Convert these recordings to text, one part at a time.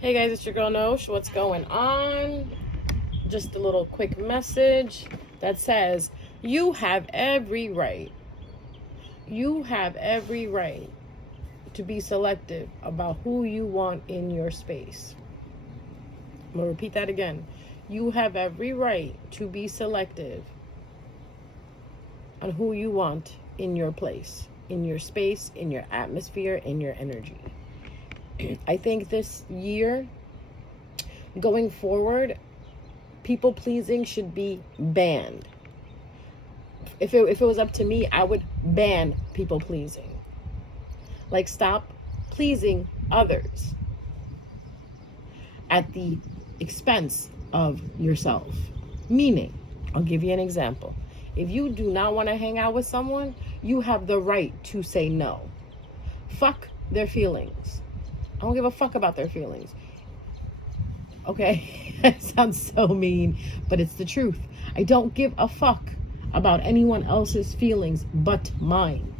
Hey guys, it's your girl Nosh. What's going on? Just a little quick message that says you have every right. You have every right to be selective about who you want in your space. I'm going to repeat that again. You have every right to be selective on who you want in your place, in your space, in your atmosphere, in your energy. I think this year, going forward, people pleasing should be banned. If it was up to me, I would ban people pleasing. Like, stop pleasing others at the expense of yourself. Meaning, I'll give you an example. If you do not want to hang out with someone, you have the right to say no. Fuck their feelings. I don't give a fuck about their feelings. Okay, that sounds so mean, but it's the truth. I don't give a fuck about anyone else's feelings but mine.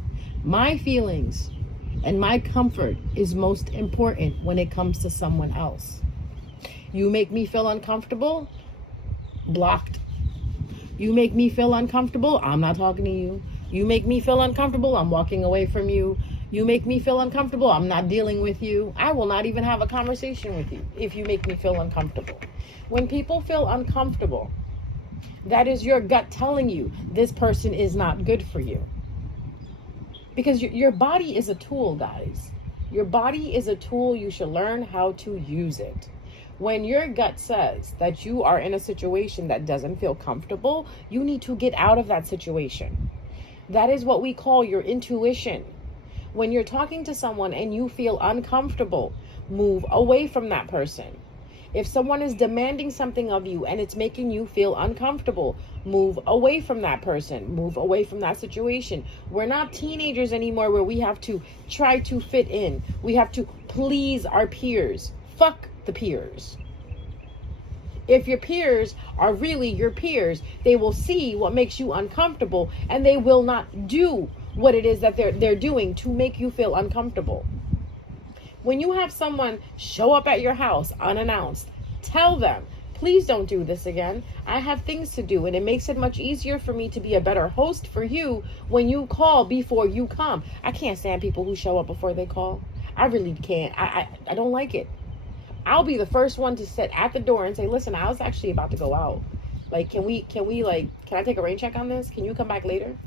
My feelings and my comfort is most important when it comes to someone else. You make me feel uncomfortable? Blocked. You make me feel uncomfortable? I'm not talking to you. You make me feel uncomfortable? I'm walking away from you. You make me feel uncomfortable? I'm not dealing with you. I will not even have a conversation with you if you make me feel uncomfortable. When people feel uncomfortable, that is your gut telling you this person is not good for you. Because your body is a tool, guys. Your body is a tool. You should learn how to use it. When your gut says that you are in a situation that doesn't feel comfortable, you need to get out of that situation. That is what we call your intuition. When you're talking to someone and you feel uncomfortable, move away from that person. If someone is demanding something of you and it's making you feel uncomfortable, move away from that person. Move away from that situation. We're not teenagers anymore where we have to try to fit in. We have to please our peers. Fuck the peers. If your peers are really your peers, they will see what makes you uncomfortable and they will not do what it is that they're doing to make you feel uncomfortable. When you have someone show up at your house unannounced, tell them, please don't do this again. I have things to do, and it makes it much easier for me to be a better host for you when you call before you come. I can't stand people who show up before they call. I really can't. I don't like it. I'll be the first one to sit at the door and say, listen, I was actually about to go out. Like, can I take a rain check on this? Can you come back later?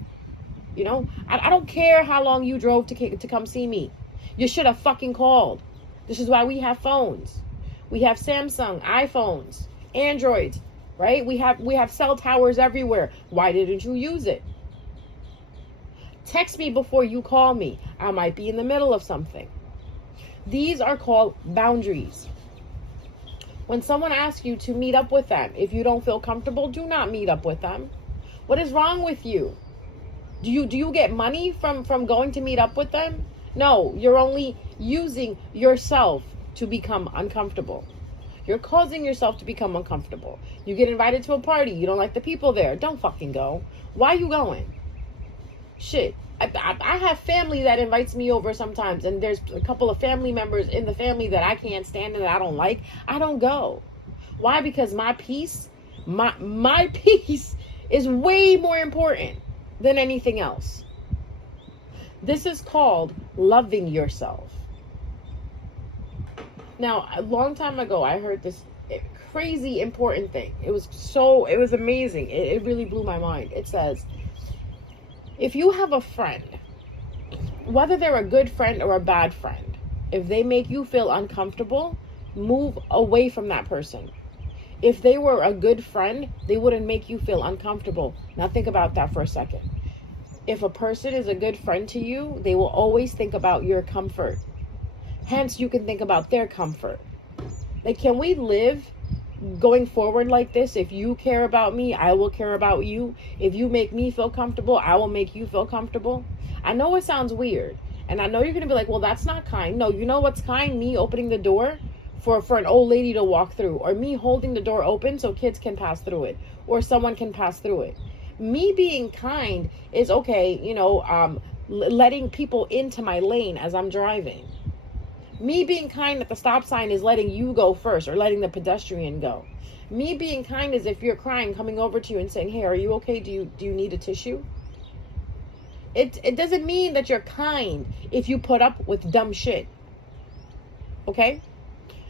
You know, I don't care how long you drove to come see me. You should have fucking called. This is why we have phones. We have Samsung, iPhones, Androids, right? We have cell towers everywhere. Why didn't you use it? Text me before you call me. I might be in the middle of something. These are called boundaries. When someone asks you to meet up with them, if you don't feel comfortable, do not meet up with them. What is wrong with you? Do you get money from going to meet up with them? No, you're only using yourself to become uncomfortable. You're causing yourself to become uncomfortable. You get invited to a party. You don't like the people there. Don't fucking go. Why are you going? Shit. I have family that invites me over sometimes, and there's a couple of family members in the family that I can't stand and that I don't like. I don't go. Why? Because my peace, my peace is way more important than anything else. This is called loving yourself. Now, a long time ago, I heard this crazy important thing. It was amazing. It really blew my mind. It says, if you have a friend, whether they're a good friend or a bad friend, if they make you feel uncomfortable, move away from that person. If they were a good friend, they wouldn't make you feel uncomfortable. Now think about that for a second. If a person is a good friend to you, they will always think about your comfort. Hence, you can think about their comfort. Like, can we live going forward like this? If you care about me, I will care about you. If you make me feel comfortable, I will make you feel comfortable. I know it sounds weird, and I know you're going to be like, well, that's not kind. No, you know what's kind? Me opening the door for an old lady to walk through, or me holding the door open so kids can pass through it, or someone can pass through it. Me being kind is okay, letting people into my lane as I'm driving. Me being kind at the stop sign is letting you go first, or letting the pedestrian go. Me being kind is if you're crying, coming over to you and saying, hey, are you okay? Do you need a tissue? It doesn't mean that you're kind if you put up with dumb shit. Okay?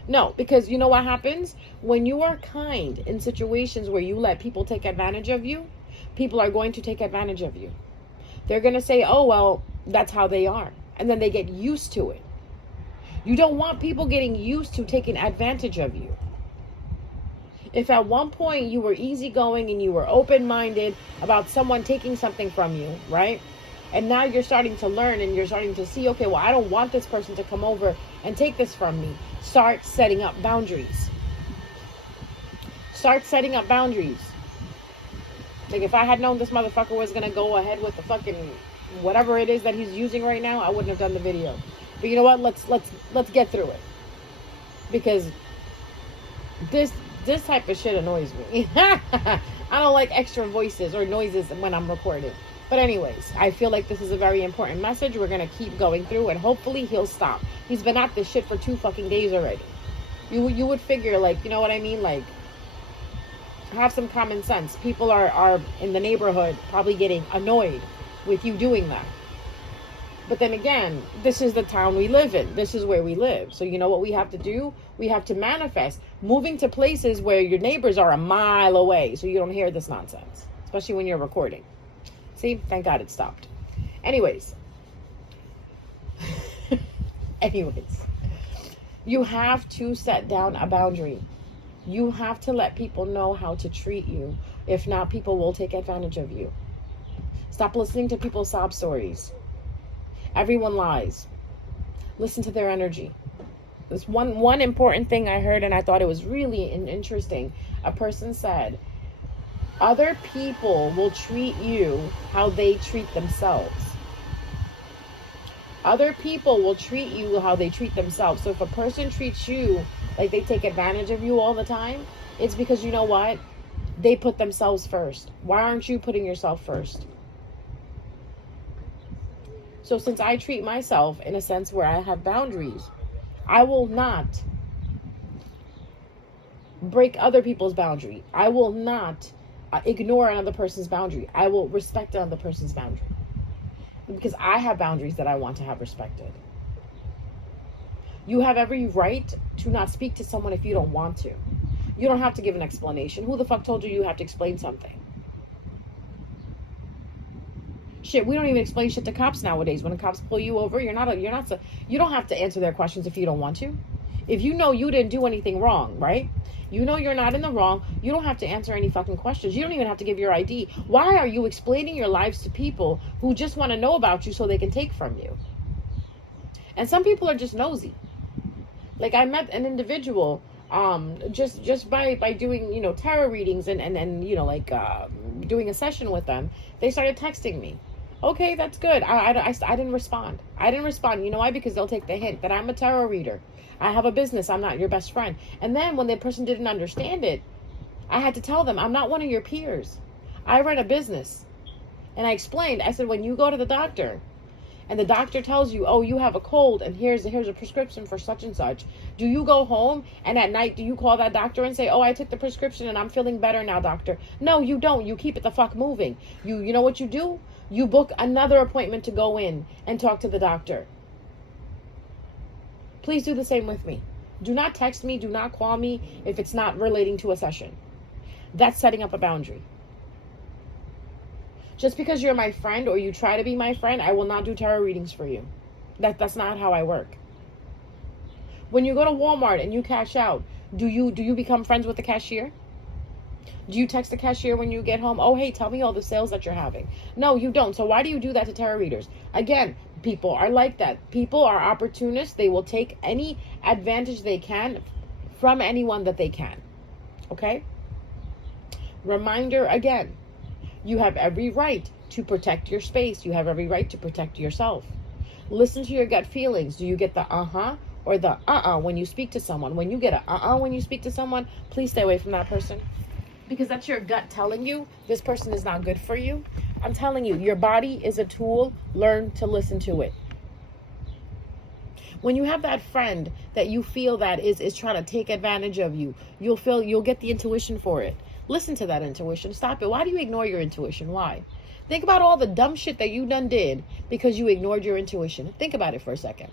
No, because you know what happens? When you are kind in situations where you let people take advantage of you, people are going to take advantage of you. They're going to say, oh, well, that's how they are. And then they get used to it. You don't want people getting used to taking advantage of you. If at one point you were easygoing and you were open-minded about someone taking something from you, right? And now you're starting to learn and you're starting to see, okay, well, I don't want this person to come over and take this from me. Start setting up boundaries. Start setting up boundaries. Like, if I had known this motherfucker was going to go ahead with the fucking whatever it is that he's using right now, I wouldn't have done the video. But you know what? Let's get through it. Because this type of shit annoys me. I don't like extra voices or noises when I'm recording. But anyways, I feel like this is a very important message. We're going to keep going through and hopefully he'll stop. He's been at this shit for 2 fucking days already. You would figure, like, you know what I mean? Like, have some common sense. People are in the neighborhood probably getting annoyed with you doing that. But then again, this is the town we live in. This is where we live. So you know what we have to do? We have to manifest moving to places where your neighbors are a mile away so you don't hear this nonsense, especially when you're recording. See, thank God it stopped. Anyways, you have to set down a boundary. You have to let people know how to treat you. If not, people will take advantage of you. Stop listening to people's sob stories. Everyone lies. Listen to their energy. There's one important thing I heard, and I thought it was really interesting. A person said, other people will treat you how they treat themselves. Other people will treat you how they treat themselves. So if a person treats you like they take advantage of you all the time, it's because, you know what? They put themselves first. Why aren't you putting yourself first? So since I treat myself in a sense where I have boundaries, I will not break other people's boundary. I will not ignore another person's boundary. I will respect another person's boundary. Because I have boundaries that I want to have respected. You have every right to not speak to someone if you don't want to. You don't have to give an explanation. Who the fuck told you have to explain something? Shit, we don't even explain shit to cops nowadays. When the cops pull you over, you don't have to answer their questions if you don't want to. If you know you didn't do anything wrong, right? You know you're not in the wrong. You don't have to answer any fucking questions. You don't even have to give your ID. Why are you explaining your lives to people who just want to know about you so they can take from you? And some people are just nosy. Like, I met an individual just by doing, tarot readings and doing a session with them. They started texting me. Okay, that's good. I didn't respond. You know why? Because they'll take the hint that I'm a tarot reader. I have a business. I'm not your best friend. And then when the person didn't understand it, I had to tell them, I'm not one of your peers. I run a business. And I explained, I said, when you go to the doctor and the doctor tells you, oh, you have a cold and here's a prescription for such and such, do you go home and at night do you call that doctor and say, oh, I took the prescription and I'm feeling better now, doctor? No, you don't. You keep it the fuck moving. You know what you do? You book another appointment to go in and talk to the doctor. Please do the same with me. Do not text me. Do not call me if it's not relating to a session. That's setting up a boundary. Just because you're my friend or you try to be my friend, I will not do tarot readings for you. That's not how I work. When you go to Walmart and you cash out, do you become friends with the cashier? Do you text the cashier when you get home? Oh, hey, tell me all the sales that you're having. No, you don't. So why do you do that to tarot readers? Again, people are like that. People are opportunists. They will take any advantage they can from anyone that they can. Okay? Reminder again. You have every right to protect your space. You have every right to protect yourself. Listen to your gut feelings. Do you get the uh-huh or the when you speak to someone? When you get a when you speak to someone, please stay away from that person. Because that's your gut telling you this person is not good for you. I'm telling you, your body is a tool. Learn to listen to it. When you have that friend that you feel that is trying to take advantage of you, you'll get the intuition for it. Listen to that intuition. Stop it. Why do you ignore your intuition? Why? Think about all the dumb shit that you done did because you ignored your intuition. Think about it for a second.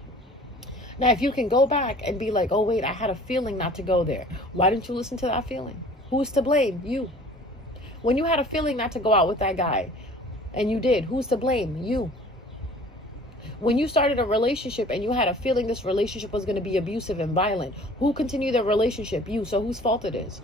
Now, if you can go back and be like, oh, wait, I had a feeling not to go there. Why didn't you listen to that feeling? Who's to blame? You. When you had a feeling not to go out with that guy and you did, who's to blame? You. When you started a relationship and you had a feeling this relationship was going to be abusive and violent, who continued the relationship? You. So whose fault it is?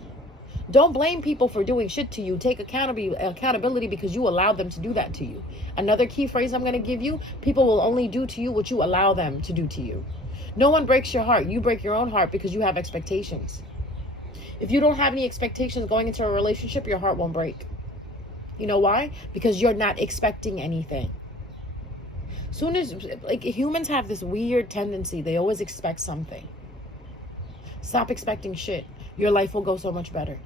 Don't blame people for doing shit to you. Take accountability because you allowed them to do that to you. Another key phrase I'm going to give you, people will only do to you what you allow them to do to you. No one breaks your heart. You break your own heart because you have expectations. If you don't have any expectations going into a relationship, your heart won't break. You know why? Because you're not expecting anything. Soon as, like, humans have this weird tendency, they always expect something. Stop expecting shit. Your life will go so much better.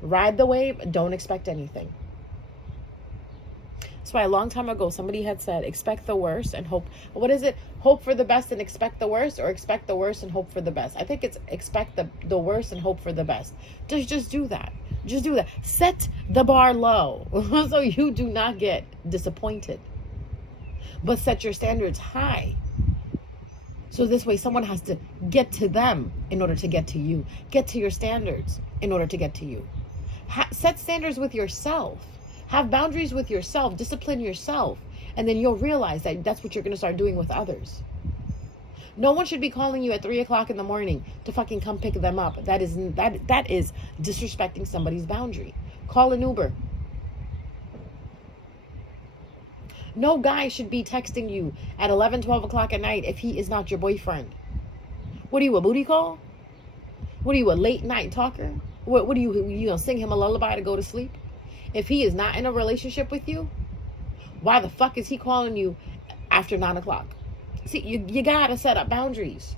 Ride the wave, don't expect anything. That's why a long time ago, somebody had said, expect the worst and hope. What is it? Hope for the best and expect the worst, or expect the worst and hope for the best? I think it's expect the worst and hope for the best. Just do that. Just do that. Set the bar low so you do not get disappointed. But set your standards high. So this way someone has to get to them in order to get to you. Get to your standards in order to get to you. Set standards with yourself. Have boundaries with yourself. Discipline yourself. And then you'll realize that that's what you're going to start doing with others. No one should be calling you at 3 o'clock in the morning to fucking come pick them up. That is disrespecting somebody's boundary. Call an Uber. No guy should be texting you at 11, 12 o'clock at night if he is not your boyfriend. What are you, a booty call? What are you, a late night talker? What are you gonna sing him a lullaby to go to sleep? If he is not in a relationship with you, why the fuck is he calling you after 9 o'clock? See, you gotta set up boundaries.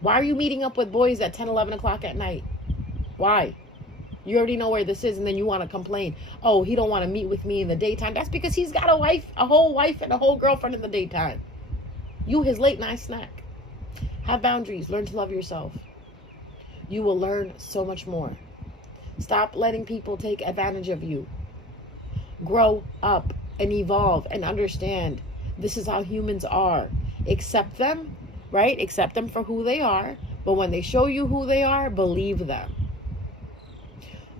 Why are you meeting up with boys at 10, 11 o'clock at night? Why? You already know where this is, and then you want to complain. Oh, he don't want to meet with me in the daytime. That's because he's got a whole wife and a whole girlfriend in the daytime. You his late night snack. Have boundaries. Learn to love yourself. You will learn so much more. Stop letting people take advantage of you. Grow up and evolve and understand this is how humans are. Accept them, right? Accept them for who they are. But when they show you who they are, believe them.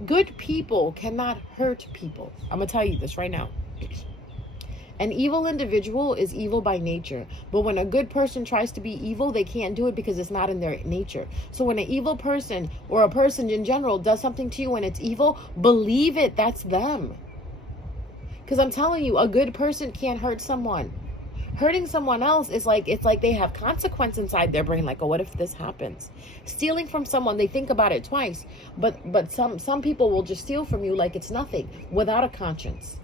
Good people cannot hurt people. I'm going to tell you this right now. An evil individual is evil by nature. But when a good person tries to be evil, they can't do it because it's not in their nature. So when an evil person or a person in general does something to you and it's evil, believe it. That's them. Because I'm telling you, a good person can't hurt someone. Hurting someone else is like, it's like they have consequence inside their brain. Like, oh, what if this happens? Stealing from someone, they think about it twice. But some people will just steal from you like it's nothing without a conscience.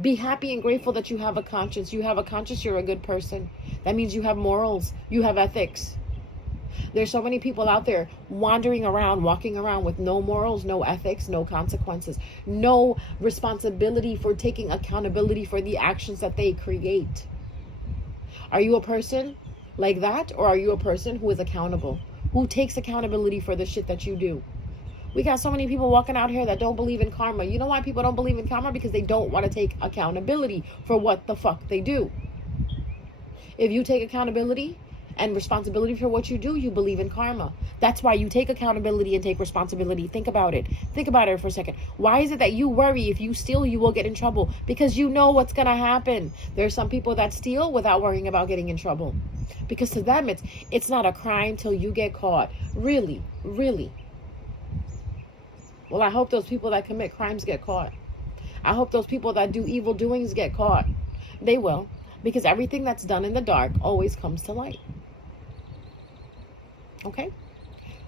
Be happy and grateful that you have a conscience. You have a conscience, you're a good person. That means you have morals, you have ethics. There's so many people out there wandering around, walking around with no morals, no ethics, no consequences, no responsibility for taking accountability for the actions that they create. Are you a person like that? Or are you a person who is accountable, who takes accountability for the shit that you do? We got so many people walking out here that don't believe in karma. You know why people don't believe in karma? Because they don't want to take accountability for what the fuck they do. If you take accountability and responsibility for what you do, you believe in karma. That's why you take accountability and take responsibility. Think about it. Think about it for a second. Why is it that you worry if you steal, you will get in trouble? Because you know what's going to happen. There's some people that steal without worrying about getting in trouble. Because to them, it's not a crime till you get caught. Really, really. Well, I hope those people that commit crimes get caught. I hope those people that do evil doings get caught. They will. Because everything that's done in the dark always comes to light. Okay,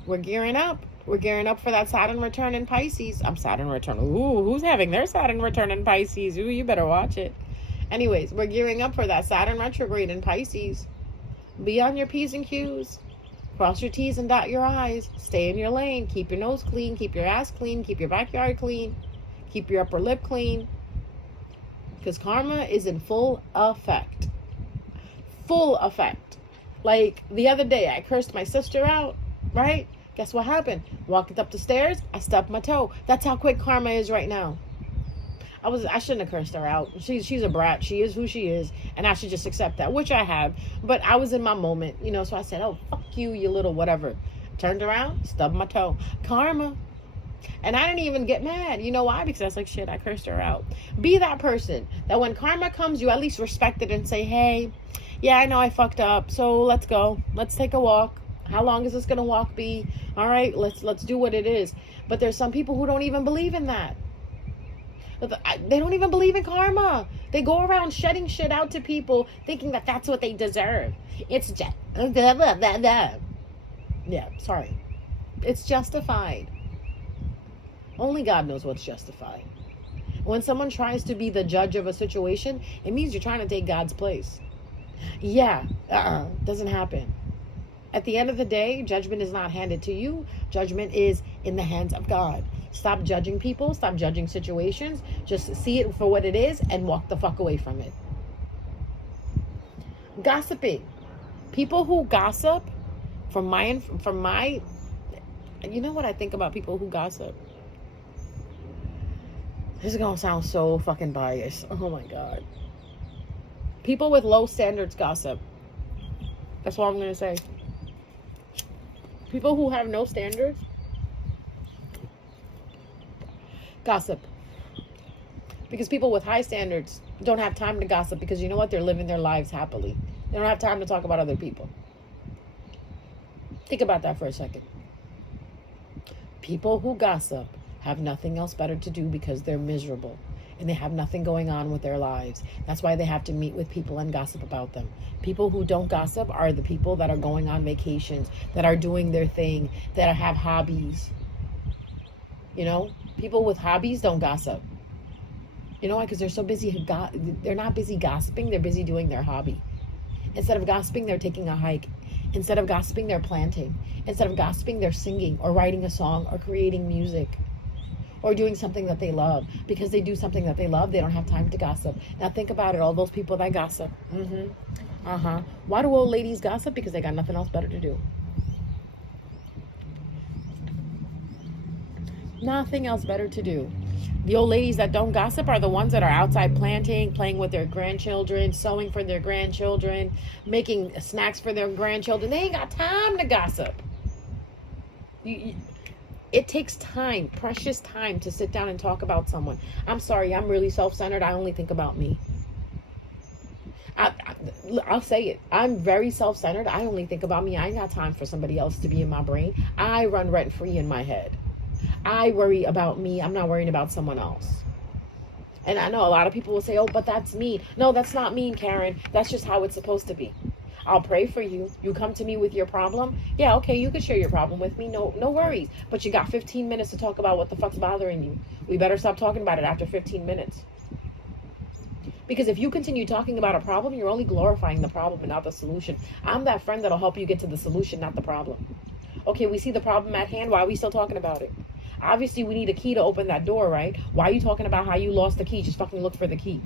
we're gearing up. We're gearing up for that Saturn return in Pisces. Saturn return. Ooh, who's having their Saturn return in Pisces? Ooh, you better watch it. Anyways, we're gearing up for that Saturn retrograde in Pisces. Be on your P's and Q's. Cross your T's and dot your I's. Stay in your lane. Keep your nose clean. Keep your ass clean. Keep your backyard clean. Keep your upper lip clean. Because karma is in full effect. full effect. Like the other day, I cursed my sister out, right? Guess what happened? Walking up the stairs, I stubbed my toe. That's how quick karma is right now. I shouldn't have cursed her out. She's a brat. She is who she is, and I should just accept that, which I have. But I was in my moment, so I said, "Oh, fuck you, you little whatever." Turned around, stubbed my toe. Karma. And I didn't even get mad. You know why? Because I was like, shit, I cursed her out. Be that person that when karma comes, you at least respect it and say, hey, yeah, I know I fucked up, so let's go. Let's take a walk. How long is this gonna walk be? All right, let's do what it is. But there's some people who don't even believe in that. They don't even believe in karma. They go around shedding shit out to people thinking that that's what they deserve. It's just yeah, sorry. It's justified. Only God knows what's justified. When someone tries to be the judge of a situation, it means you're trying to take God's place. Yeah, doesn't happen. At the end of the day, judgment is not handed to you. Judgment is in the hands of God. Stop judging people. Stop judging situations. Just see it for what it is and walk the fuck away from it. Gossiping. People who gossip, from my, you know what I think about people who gossip? This is going to sound so fucking biased. Oh my God. People with low standards gossip. That's all I'm going to say. People who have no standards gossip. Because people with high standards don't have time to gossip because you know what? They're living their lives happily. They don't have time to talk about other people. Think about that for a second. People who gossip have nothing else better to do because they're miserable and they have nothing going on with their lives. That's why they have to meet with people and gossip about them. People who don't gossip are the people that are going on vacations, that are doing their thing, that have hobbies. People with hobbies don't gossip. You know why? Because they're so busy. They're not busy gossiping. They're busy doing their hobby. Instead of gossiping, they're taking a hike. Instead of gossiping, they're planting. Instead of gossiping, they're singing or writing a song or creating music or doing something that they love. Because they do something that they love, they don't have time to gossip. Now think about it, all those people that gossip. Why do old ladies gossip? Because they got nothing else better to do. Nothing else better to do. The old ladies that don't gossip are the ones that are outside planting, playing with their grandchildren, sewing for their grandchildren, making snacks for their grandchildren. They ain't got time to gossip. It takes time, precious time, to sit down and talk about someone. I'm sorry, I'm really self-centered. I only think about me. I'll say it. I'm very self-centered. I only think about me. I ain't got time for somebody else to be in my brain. I run rent-free in my head. I worry about me. I'm not worrying about someone else. And I know a lot of people will say, oh, but that's mean. No, that's not mean, Karen. That's just how it's supposed to be. I'll pray for you. You come to me with your problem. Yeah, okay, you could share your problem with me. No worries. But you got 15 minutes to talk about what the fuck's bothering you. We better stop talking about it after 15 minutes. Because if you continue talking about a problem, you're only glorifying the problem and not the solution. I'm that friend that'll help you get to the solution, not the problem. Okay, we see the problem at hand. Why are we still talking about it? Obviously, we need a key to open that door, right? Why are you talking about how you lost the key? Just fucking look for the key.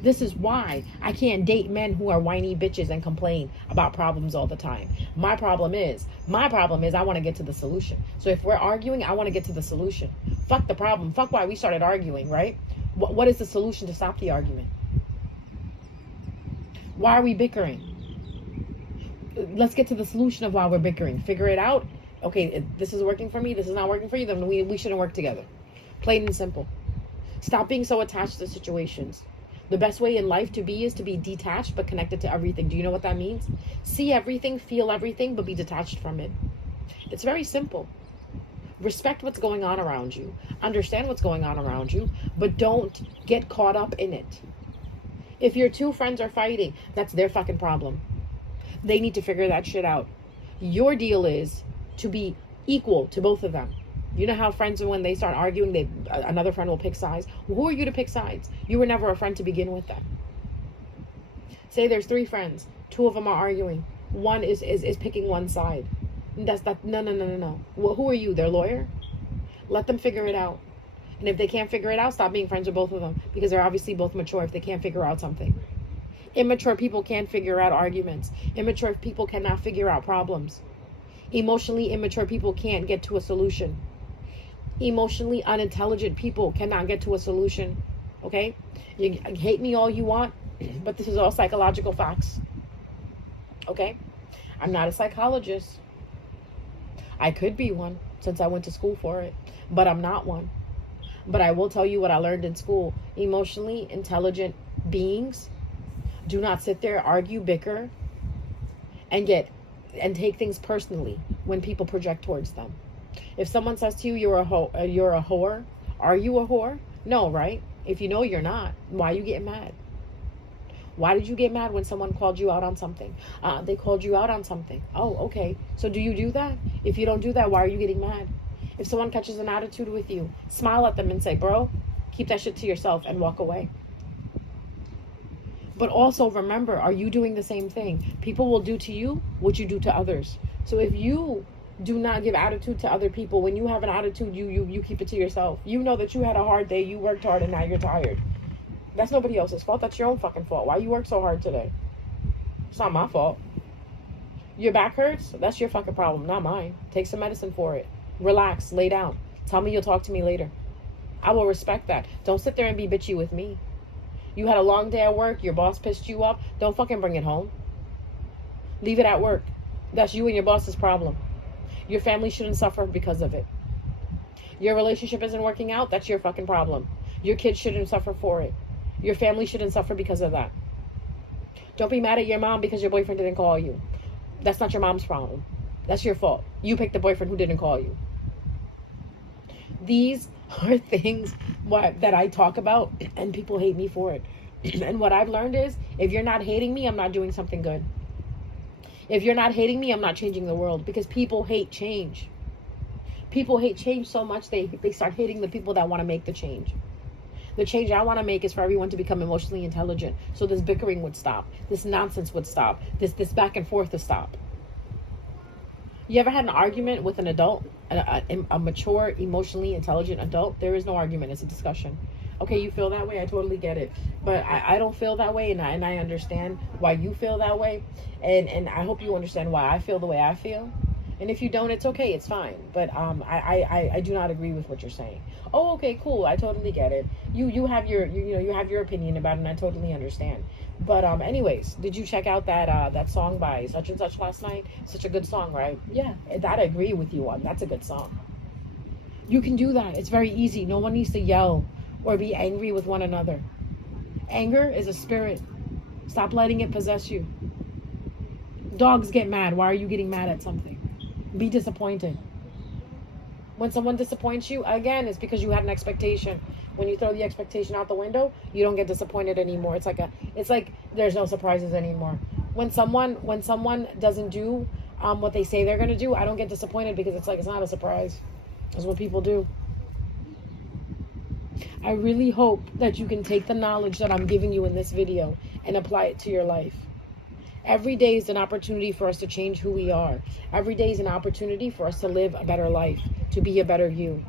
This is why I can't date men who are whiny bitches and complain about problems all the time. My problem is I want to get to the solution. So if we're arguing, I want to get to the solution. Fuck the problem. Fuck why we started arguing, right? What is the solution to stop the argument? Why are we bickering? Let's get to the solution of why we're bickering. Figure it out. Okay, this is working for me. This is not working for you. Then we shouldn't work together. Plain and simple. Stop being so attached to situations. The best way in life to be is to be detached but connected to everything. Do you know what that means? See everything, feel everything, but be detached from it. It's very simple. Respect what's going on around you. Understand what's going on around you, but don't get caught up in it. If your two friends are fighting, that's their fucking problem. They need to figure that shit out. Your deal is to be equal to both of them. You know how friends, when they start arguing, another friend will pick sides? Well, who are you to pick sides? You were never a friend to begin with then. Say there's 3 friends. 2 of them are arguing. One is picking one side. No. Well, who are you? Their lawyer? Let them figure it out. And if they can't figure it out, stop being friends with both of them. Because they're obviously both mature if they can't figure out something. Immature people can't figure out arguments. Immature people cannot figure out problems. Emotionally immature people can't get to a solution. Emotionally unintelligent people cannot get to a solution. Okay? You hate me all you want, but this is all psychological facts. Okay? I'm not a psychologist. I could be one since I went to school for it, but I'm not one. But I will tell you what I learned in school. Emotionally intelligent beings do not sit there, argue, bicker, and take things personally when people project towards them. If someone says to you, you're a whore, are you a whore? No, right? If you know you're not, why are you getting mad? Why did you get mad when someone called you out on something? They called you out on something. Oh, okay. So do you do that? If you don't do that, why are you getting mad? If someone catches an attitude with you, smile at them and say, bro, keep that shit to yourself and walk away. But also remember, are you doing the same thing? People will do to you what you do to others. So if you do not give attitude to other people, when you have an attitude, you keep it to yourself. You know that you had a hard day, you worked hard, and now you're tired. That's nobody else's fault. That's your own fucking fault. Why you work so hard today? It's not my fault. Your back hurts? That's your fucking problem, not mine. Take some medicine for it. Relax, lay down. Tell me you'll talk to me later. I will respect that. Don't sit there and be bitchy with me. You had a long day at work, your boss pissed you off, don't fucking bring it home. Leave it at work. That's you and your boss's problem. Your family shouldn't suffer because of it. Your relationship isn't working out, that's your fucking problem. Your kids shouldn't suffer for it. Your family shouldn't suffer because of that. Don't be mad at your mom because your boyfriend didn't call you. That's not your mom's problem. That's your fault. You picked the boyfriend who didn't call you. These are things that I talk about, and people hate me for it. And what I've learned is, if you're not hating me, I'm not doing something good. If you're not hating me, I'm not changing the world, because people hate change. People hate change so much, they start hating the people that want to make the change. The change I want to make is for everyone to become emotionally intelligent, so this bickering would stop. This nonsense would stop. This back and forth would stop. You ever had an argument with an adult, a mature, emotionally intelligent adult? There is no argument. It's a discussion. Okay, you feel that way? I totally get it. But I don't feel that way, and I understand why you feel that way. And I hope you understand why I feel the way I feel. And if you don't, it's okay. It's fine. But I do not agree with what you're saying. Oh, okay, cool. I totally get it. You have you have your opinion about it, and I totally understand. But anyways, did you check out that song by such and such last night? Such a good song, right? Yeah, that I agree with you on. That's a good song. You can do that. It's very easy. No one needs to yell or be angry with one another. Anger is a spirit. Stop letting it possess you. Dogs get mad. Why are you getting mad at something? Be disappointed. When someone disappoints you, again, it's because you had an expectation. When you throw the expectation out the window, you don't get disappointed anymore. It's like there's no surprises anymore. When someone doesn't do what they say they're gonna do, I don't get disappointed, because it's not a surprise. That's what people do. I really hope that you can take the knowledge that I'm giving you in this video and apply it to your life. Every day is an opportunity for us to change who we are. Every day is an opportunity for us to live a better life, to be a better you.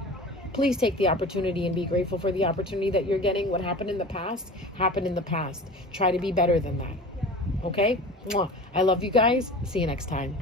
Please take the opportunity and be grateful for the opportunity that you're getting. What happened in the past, happened in the past. Try to be better than that. Okay? Mwah. I love you guys. See you next time.